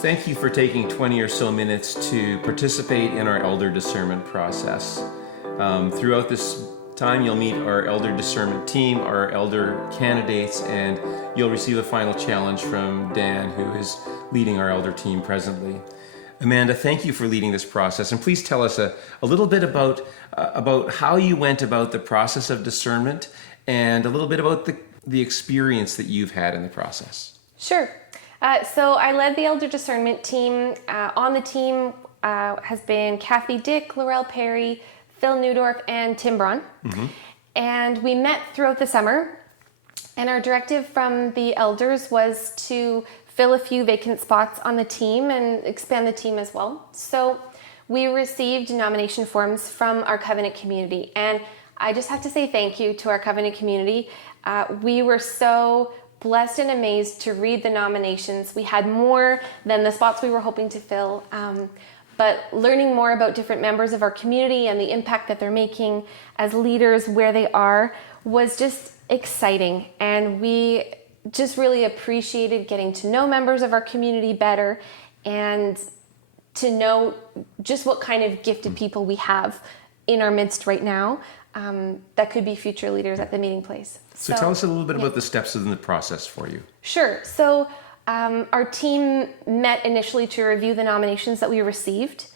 Thank you for taking 20 or so minutes to participate in our elder discernment process. Throughout this time, you'll meet our elder discernment team, our elder candidates, and you'll receive a final challenge from Dan, who is leading our elder team presently. Amanda, thank you for leading this process, and please tell us a little bit about how you went about the process of discernment and a little bit about the experience that you've had in the process. Sure. So I led the elder discernment team. On the team has been Kathy Dick, Laurel Perry, Phil Newdorf, and Tim Braun. Mm-hmm. And we met throughout the summer, and our directive from the elders was to fill a few vacant spots on the team and expand the team as well. So we received nomination forms from our covenant community, and I just have to say thank you to our covenant community. We were so blessed and amazed to read the nominations. We had more than the spots we were hoping to fill, but learning more about different members of our community and the impact that they're making as leaders where they are was just exciting, and we just really appreciated getting to know members of our community better and to know just what kind of gifted people we have in our midst right now that could be future leaders at the meeting place. So tell us a little bit about the steps in the process for you. Sure. So our team met initially to review the nominations that we received,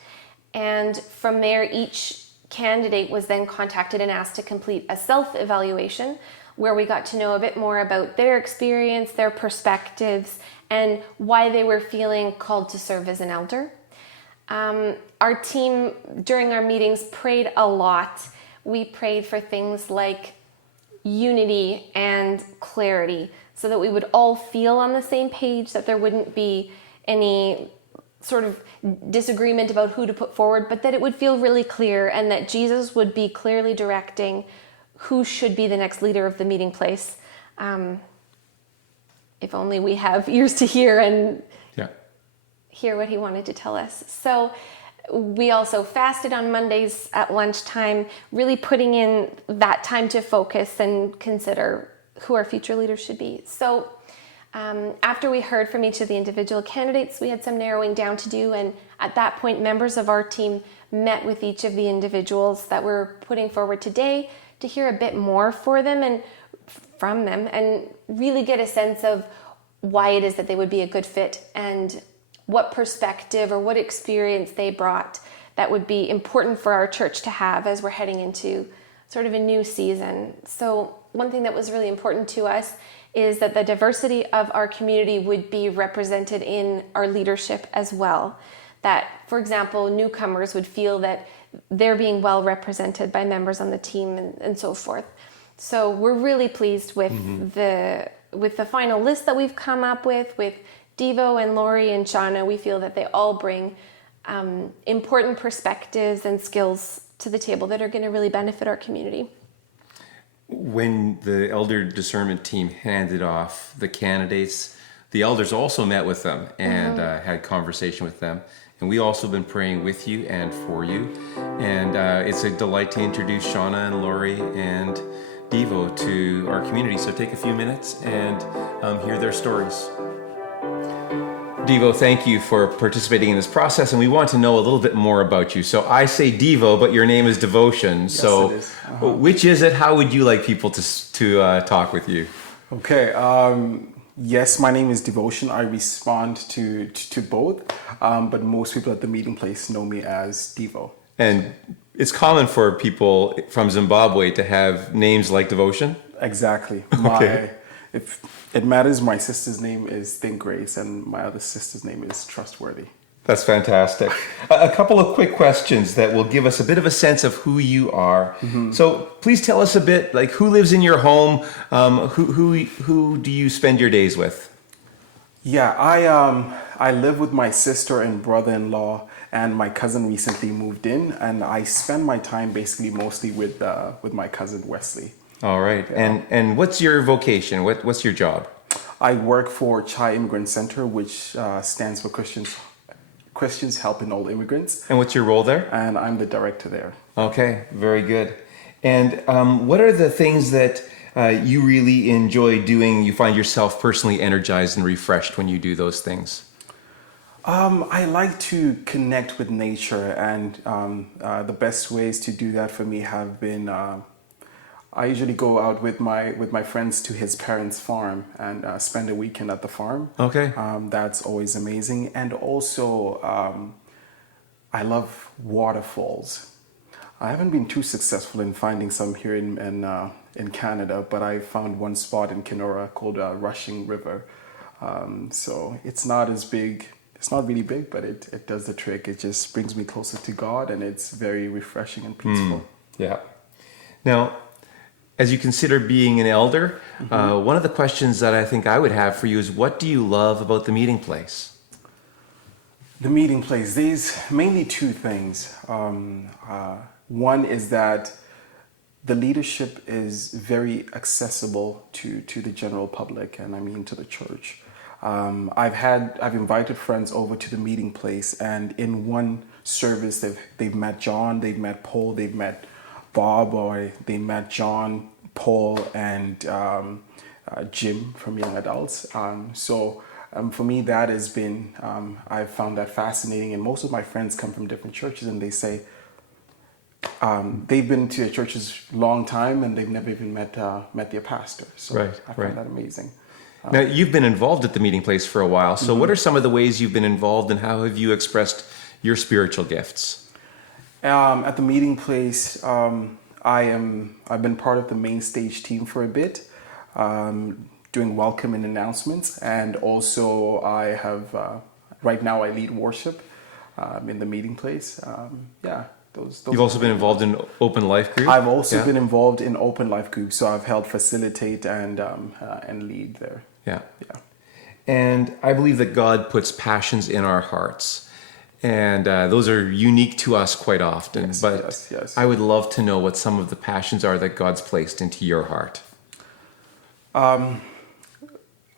and from there each candidate was then contacted and asked to complete a self-evaluation where we got to know a bit more about their experience, their perspectives, and why they were feeling called to serve as an elder. Our team, during our meetings, prayed a lot. We prayed for things like unity and clarity so that we would all feel on the same page, that there wouldn't be any sort of disagreement about who to put forward, but that it would feel really clear and that Jesus would be clearly directing who should be the next leader of the meeting place. If only we have ears to hear and hear what he wanted to tell us. So we also fasted on Mondays at lunchtime, really putting in that time to focus and consider who our future leaders should be. So after we heard from each of the individual candidates, we had some narrowing down to do, and at that point, members of our team met with each of the individuals that we're putting forward today to hear a bit more from them and really get a sense of why it is that they would be a good fit and what perspective or what experience they brought that would be important for our church to have as we're heading into sort of a new season. So one thing that was really important to us is that the diversity of our community would be represented in our leadership as well. That, for example, newcomers would feel that they're being well represented by members on the team and so forth. So we're really pleased with the final list that we've come up with Devo and Lori and Shauna. We feel that they all bring important perspectives and skills to the table that are going to really benefit our community. When the elder discernment team handed off the candidates, the elders also met with them and had conversation with them. And we also been praying with you and for you. And it's a delight to introduce Shauna and Lori and Devo to our community. So take a few minutes and hear their stories. Devo, thank you for participating in this process, and we want to know a little bit more about you. So I say Devo, but your name is Devotion. Yes, so it is. Which is it? How would you like people to talk with you? Okay. Yes, my name is Devotion. I respond to both, but most people at the meeting place know me as Devo. And it's common for people from Zimbabwe to have names like Devotion? Exactly. Okay. If it matters, my sister's name is Think Grace, and my other sister's name is Trustworthy. That's fantastic. A couple of quick questions that will give us a bit of a sense of who you are. Mm-hmm. So please tell us a bit, like who lives in your home? Who do you spend your days with? Yeah, I live with my sister and brother-in-law, and my cousin recently moved in, and I spend my time basically mostly with my cousin Wesley. All right. Yeah. And what's your vocation? What's your job? I work for Chai Immigrant Center, which stands for Christians Helping All Immigrants. And what's your role there? And I'm the director there. Okay, very good. And what are the things that you really enjoy doing? You find yourself personally energized and refreshed when you do those things? I like to connect with nature, and the best ways to do that for me have been I usually go out with my friends to his parents' farm and spend a weekend at the farm. Okay. That's always amazing, and also I love waterfalls. I haven't been too successful in finding some here in Canada, but I found one spot in Kenora called Rushing River. So it's not as big. It's not really big, but it does the trick. It just brings me closer to God, and it's very refreshing and peaceful. Yeah. Now, as you consider being an elder, one of the questions that I think I would have for you is, what do you love about the meeting place? The meeting place, there's mainly two things. One is that the leadership is very accessible to the general public, and I mean to the church. I've invited friends over to the meeting place, and in one service they've met John, they've met Paul, they've met Bob, or they met John, Paul, and Jim from Young Adults. For me, that has been, I've found that fascinating, and most of my friends come from different churches, and they say they've been to their churches a long time and they've never even met their pastor. So Right, I find that amazing. Now, you've been involved at the meeting place for a while, so what are some of the ways you've been involved, and how have you expressed your spiritual gifts? At the meeting place, I've been part of the main stage team for a bit, doing welcome and announcements, and also I have right now I lead worship in the meeting place. Those You've also been involved in Open Life Group? I've also been involved in Open Life Group, so I've helped facilitate and lead there. Yeah. And I believe that God puts passions in our hearts, and those are unique to us quite often. Yes. I would love to know what some of the passions are that God's placed into your heart. I'm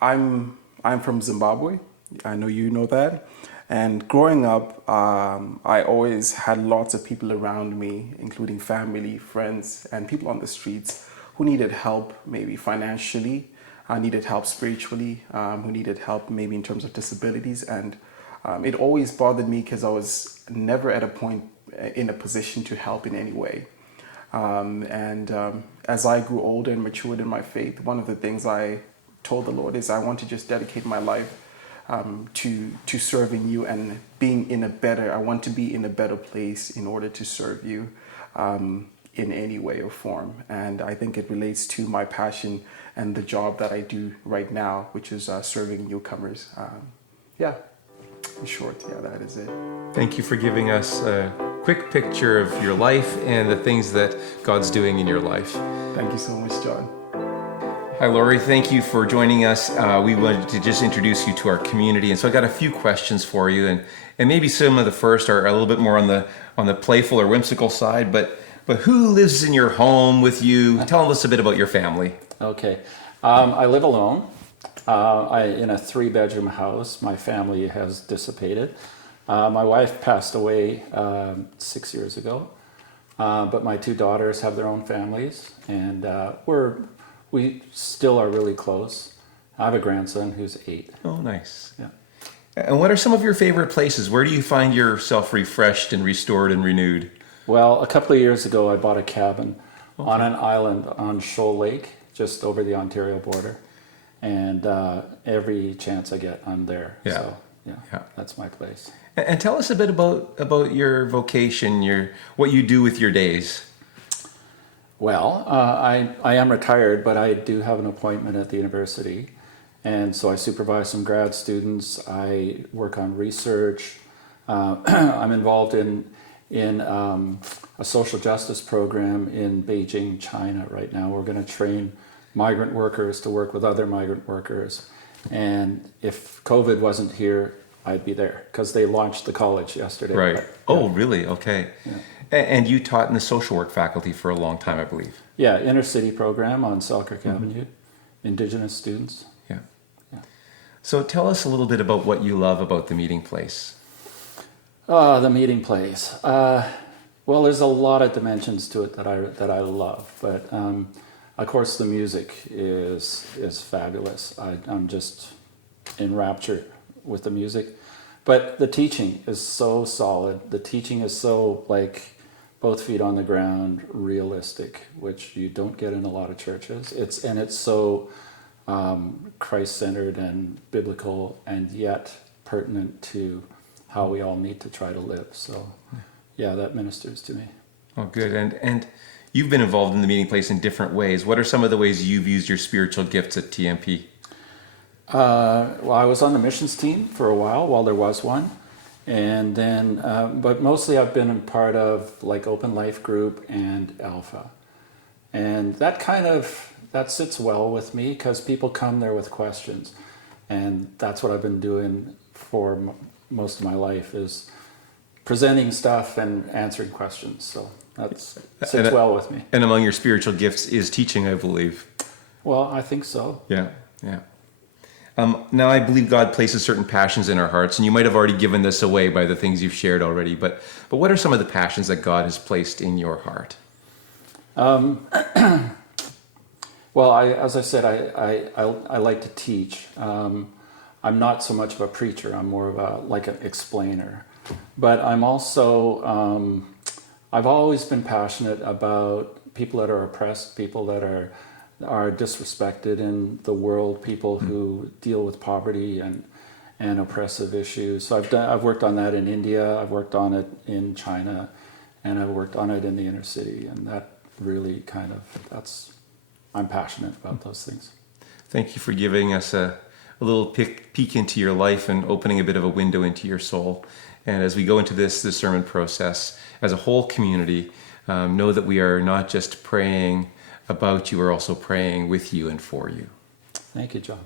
from Zimbabwe. I know you know that. And growing up, I always had lots of people around me, including family, friends, and people on the streets who needed help, maybe financially, needed help spiritually, who needed help maybe in terms of disabilities. And it always bothered me because I was never at a point in a position to help in any way. As I grew older and matured in my faith, one of the things I told the Lord is I want to just dedicate my life to serving you and I want to be in a better place in order to serve you in any way or form. And I think it relates to my passion and the job that I do right now, which is serving newcomers. In short, that is it. Thank you for giving us a quick picture of your life and the things that God's doing in your life. Thank you so much, John. Hi, Lori. Thank you for joining us. We wanted to just introduce you to our community, and so I got a few questions for you, and maybe some of the first are a little bit more on the playful or whimsical side. But who lives in your home with you? Tell us a bit about your family. Okay, I live alone. In a 3-bedroom house. My family has dissipated. My wife passed away 6 years ago, but my 2 daughters have their own families, and we still are really close. I have a grandson who's 8. Oh, nice. Yeah. And what are some of your favorite places? Where do you find yourself refreshed and restored and renewed? Well, a couple of years ago, I bought a cabin on an island on Shoal Lake, just over the Ontario border. And every chance I get, I'm there. Yeah. So, that's my place. And tell us a bit about your vocation, what you do with your days. Well, I am retired, but I do have an appointment at the university. And so I supervise some grad students. I work on research. I'm involved in a social justice program in Beijing, China right now. We're going to train migrant workers to work with other migrant workers. And if COVID wasn't here, I'd be there because they launched the college yesterday. Right. But, Oh, really? Okay. Yeah. And you taught in the social work faculty for a long time, I believe. Yeah, inner city program on Selkirk Avenue, Indigenous students. Yeah. Yeah. So tell us a little bit about what you love about the meeting place. The meeting place. Well, there's a lot of dimensions to it that I love, but of course the music is fabulous. I'm just enraptured with the music. But the teaching is so solid. The teaching is so like both feet on the ground, realistic, which you don't get in a lot of churches. It's so Christ-centered and biblical, and yet pertinent to how we all need to try to live. So, yeah, that ministers to me. Oh, good. And you've been involved in the meeting place in different ways. What are some of the ways you've used your spiritual gifts at TMP? Well, I was on the missions team for a while there was one. And then, but mostly I've been a part of like Open Life Group and Alpha. And that sits well with me because people come there with questions. And that's what I've been doing for most of my life, is presenting stuff and answering questions. So that sits well with me. And among your spiritual gifts is teaching, I believe. Well, I think so. Yeah. Now, I believe God places certain passions in our hearts, and you might have already given this away by the things you've shared already, but what are some of the passions that God has placed in your heart? Well, as I said, I like to teach. I'm not so much of a preacher. I'm more of an explainer. But I'm also, I've always been passionate about people that are oppressed, people that are disrespected in the world, people who deal with poverty and oppressive issues. So I've worked on that in India, I've worked on it in China, and I've worked on it in the inner city. And that really I'm passionate about those things. Thank you for giving us a little peek into your life and opening a bit of a window into your soul. And as we go into this discernment process, as a whole community, know that we are not just praying about you, we're also praying with you and for you. Thank you, John.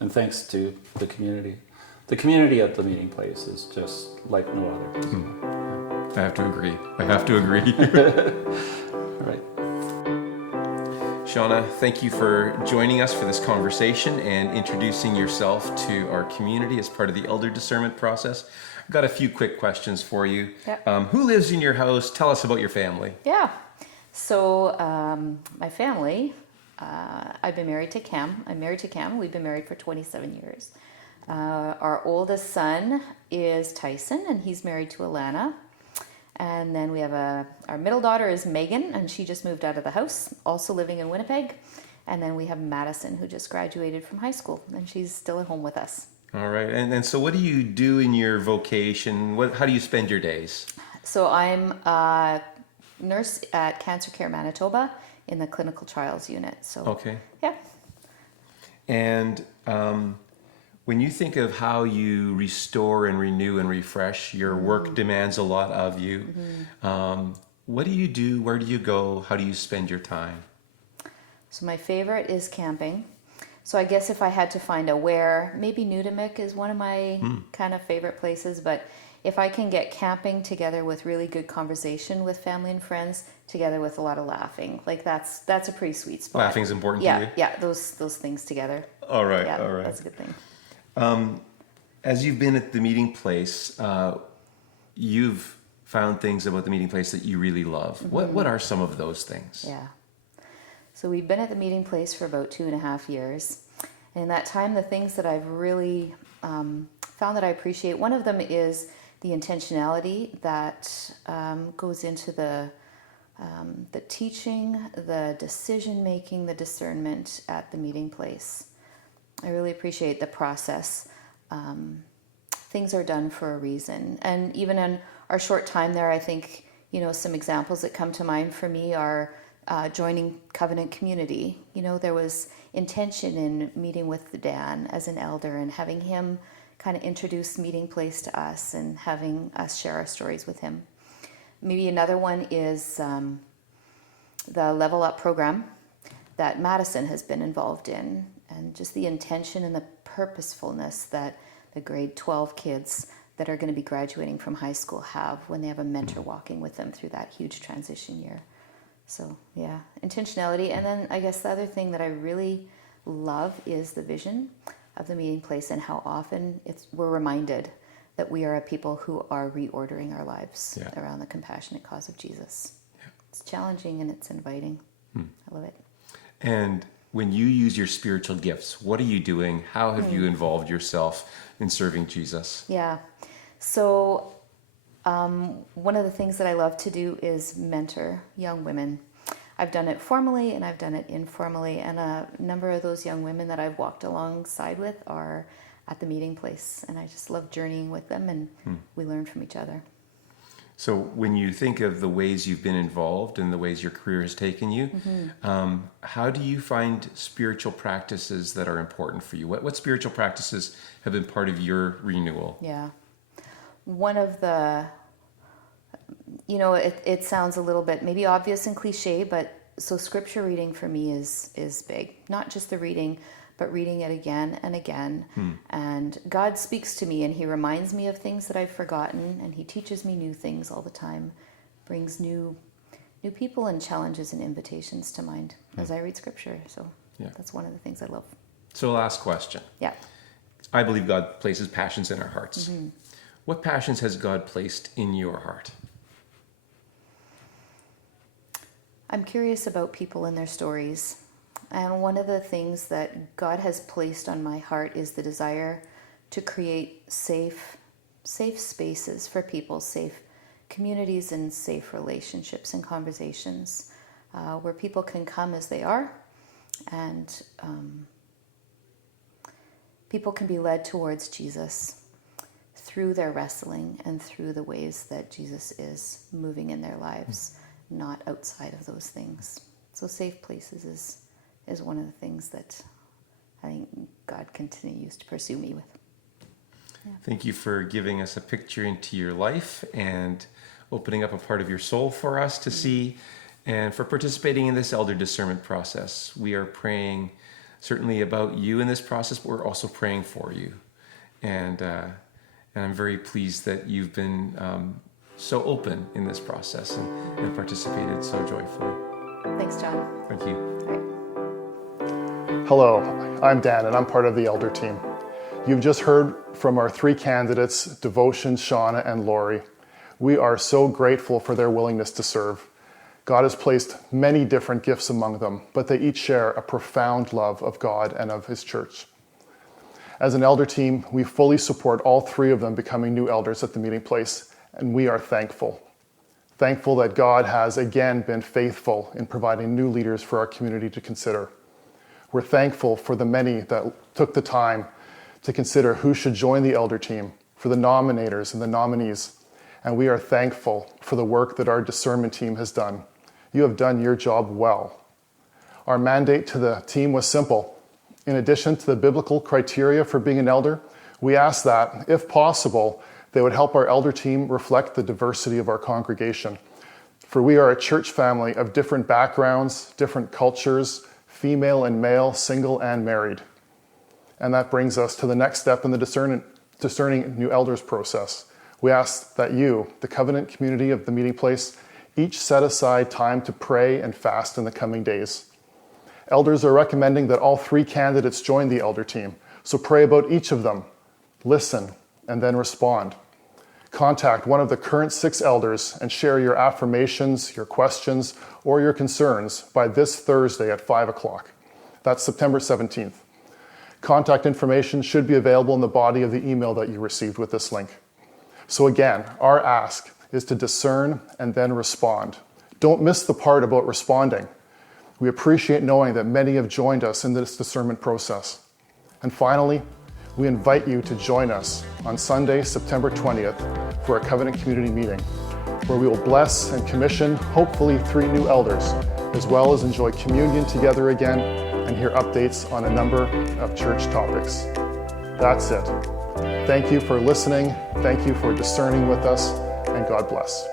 And thanks to the community. The community at the meeting place is just like no other. I have to agree. All right. Shauna, thank you for joining us for this conversation and introducing yourself to our community as part of the elder discernment process. I've got a few quick questions for you. Yep. Who lives in your house? Tell us about your family. Yeah. So my family, I've been married to Cam. I'm married to Cam. We've been married for 27 years. Our oldest son is Tyson, and he's married to Alana. And then we have our middle daughter is Megan, and she just moved out of the house, also living in Winnipeg. And then we have Madison, who just graduated from high school, and she's still at home with us. All right. And so what do you do in your vocation? How do you spend your days? So I'm a nurse at Cancer Care Manitoba in the clinical trials unit. So okay. Yeah. And when you think of how you restore and renew and refresh, your work demands a lot of you. What do you do? Where do you go? How do you spend your time? So my favorite is camping. So I guess if I had to find maybe Nudamik is one of my kind of favorite places, but if I can get camping together with really good conversation with family and friends, together with a lot of laughing, like that's a pretty sweet spot. Laughing's important to you? Yeah, those things together. All right. That's a good thing. As you've been at the meeting place, you've found things about the meeting place that you really love. What are some of those things? Yeah. So we've been at the meeting place for about 2.5 years. And in that time, the things that I've really found that I appreciate, one of them is the intentionality that goes into the teaching, the decision making, the discernment at the meeting place. I really appreciate the process. Things are done for a reason. And even in our short time there, I think, some examples that come to mind for me are joining Covenant Community. There was intention in meeting with Dan as an elder and having him kind of introduce meeting place to us and having us share our stories with him. Maybe another one is the Level Up program that Madison has been involved in, and just the intention and the purposefulness that the grade 12 kids that are going to be graduating from high school have when they have a mentor walking with them through that huge transition year. So yeah, intentionality. And then I guess the other thing that I really love is the vision of the meeting place and how often we're reminded that we are a people who are reordering our lives around the compassionate cause of Jesus. Yeah. It's challenging and it's inviting. I love it. And when you use your spiritual gifts, what are you doing? How have you involved yourself in serving Jesus? Yeah. So one of the things that I love to do is mentor young women. I've done it formally and I've done it informally, and a number of those young women that I've walked alongside with are at the meeting place, and I just love journeying with them, and we learn from each other. So when you think of the ways you've been involved and the ways your career has taken you, how do you find spiritual practices that are important for you? What spiritual practices have been part of your renewal? Yeah. One of the, it sounds a little bit maybe obvious and cliche, but so scripture reading for me is big. Not just the reading, but reading it again and again. And God speaks to me and he reminds me of things that I've forgotten, and he teaches me new things all the time, brings new people and challenges and invitations to mind as I read scripture. So that's one of the things I love. So last question. Yeah. I believe God places passions in our hearts. What passions has God placed in your heart? I'm curious about people and their stories. And one of the things that God has placed on my heart is the desire to create safe spaces for people, safe communities and safe relationships and conversations where people can come as they are, and people can be led towards Jesus through their wrestling and through the ways that Jesus is moving in their lives, not outside of those things. So safe places is one of the things that I think God continues to pursue me with. Yeah. Thank you for giving us a picture into your life and opening up a part of your soul for us to see, and for participating in this elder discernment process. We are praying certainly about you in this process, but we're also praying for you. And I'm very pleased that you've been so open in this process and participated so joyfully. Thanks, John. Thank you. Hello, I'm Dan and I'm part of the elder team. You've just heard from our 3 candidates, Devotion, Shauna, and Lori. We are so grateful for their willingness to serve. God has placed many different gifts among them, but they each share a profound love of God and of His church. As an elder team, we fully support all 3 of them becoming new elders at the meeting place, and we are thankful. Thankful that God has again been faithful in providing new leaders for our community to consider. We're thankful for the many that took the time to consider who should join the elder team, for the nominators and the nominees. And we are thankful for the work that our discernment team has done. You have done your job well. Our mandate to the team was simple. In addition to the biblical criteria for being an elder, we asked that, if possible, they would help our elder team reflect the diversity of our congregation. For we are a church family of different backgrounds, different cultures, female and male, single and married. And that brings us to the next step in the discerning new elders process. We ask that you, the covenant community of the meeting place, each set aside time to pray and fast in the coming days. Elders are recommending that all 3 candidates join the elder team, so pray about each of them, listen, and then respond. Contact one of the current 6 elders and share your affirmations, your questions, or your concerns by this Thursday at 5 o'clock. That's September 17th. Contact information should be available in the body of the email that you received with this link. So again, our ask is to discern and then respond. Don't miss the part about responding. We appreciate knowing that many have joined us in this discernment process. And finally, we invite you to join us on Sunday, September 20th for a Covenant Community meeting, where we will bless and commission hopefully 3 new elders, as well as enjoy communion together again and hear updates on a number of church topics. That's it. Thank you for listening. Thank you for discerning with us, and God bless.